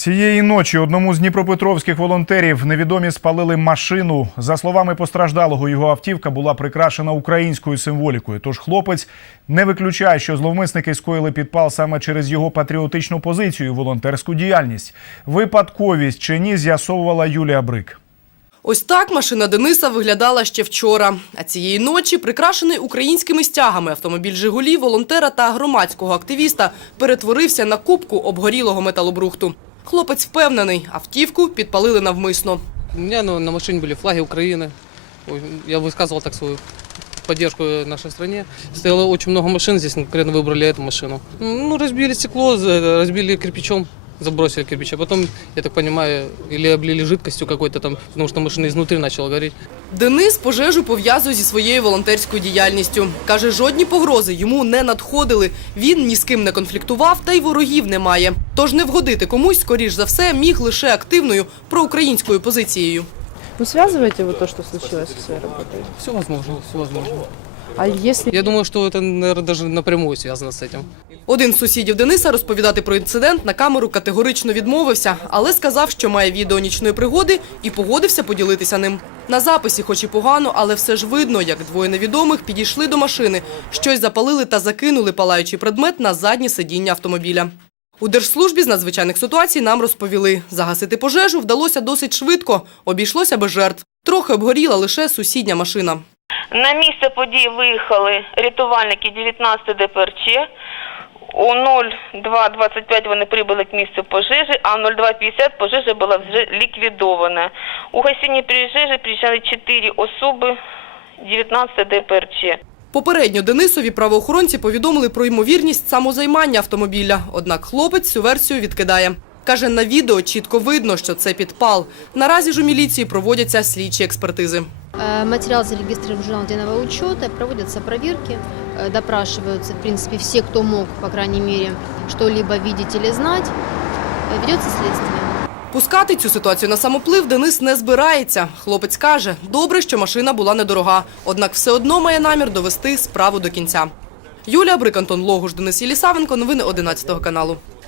Цієї ночі одному з дніпропетровських волонтерів невідомі спалили машину. За словами постраждалого, його автівка була прикрашена українською символікою. Тож хлопець не виключає, що зловмисники скоїли підпал саме через його патріотичну позицію волонтерську діяльність. Випадковість чи ні з'ясовувала Юлія Брик. Ось так машина Дениса виглядала ще вчора. А цієї ночі, прикрашений українськими стягами, автомобіль «Жигулі» волонтера та громадського активіста перетворився на кубку обгорілого металобрухту. Хлопець впевнений, автівку підпалили навмисно. У меня ну, на машине были флаги Украины. Ой, Я высказывал так свою поддержку нашей стране. Стояло очень много машин, здесь конкретно выбрали эту машину. Ну, разбили стекло, за- разбили кирпичом, забросили кирпич. А потом, я так понимаю, или облили жидкостью какой-то там, потому что машина изнутри начала гореть. Денис пожежу пов'язує зі своєю волонтерською діяльністю. Каже, жодні погрози йому не надходили. Він ні з ким не конфліктував, та й ворогів немає. Тож не вгодити комусь, скоріш за все, міг лише активною проукраїнською позицією. Вы связываете вот то, что случилось со своей работой? Все возможно, все возможно. А если Я думаю, что это, наверное, даже напрямую связано с этим. Один з сусідів Дениса розповідати про інцидент на камеру категорично відмовився, але сказав, що має відео нічної пригоди і погодився поділитися ним. На записі, хоч і погано, але все ж видно, як двоє невідомих підійшли до машини, щось запалили та закинули палаючий предмет на заднє сидіння автомобіля. У Держслужбі з надзвичайних ситуацій нам розповіли, загасити пожежу вдалося досить швидко, обійшлося без жертв. Трохи обгоріла лише сусідня машина. На місце події виїхали рятувальники 19 ДПРЧ. У 02.25 вони прибули к місцю пожежі, а в 02.50 пожежа була вже ліквідована. У гасінні пожежі приїжджали 4 особи 19 ДПРЧ. Попередньо Денисові правоохоронці повідомили про ймовірність самозаймання автомобіля. Однак хлопець цю версію відкидає. Каже, на відео чітко видно, що це підпал. Наразі ж у міліції проводяться слідчі експертизи. Э, Материал зарегистрирован в журнал единого учета, проводятся проверки, э, допрашиваются, в принципе, все, кто мог, по крайней мере, что-либо видеть или знать. Э, Ведется следствие. Пускати цю ситуацію на самоплив Денис не збирається. Хлопець каже, добре, що машина була недорога, однак все одно має намір довести справу до кінця. Юлія Брик, Антон Логуш, Денис Єлісавенко. Новини 11 каналу.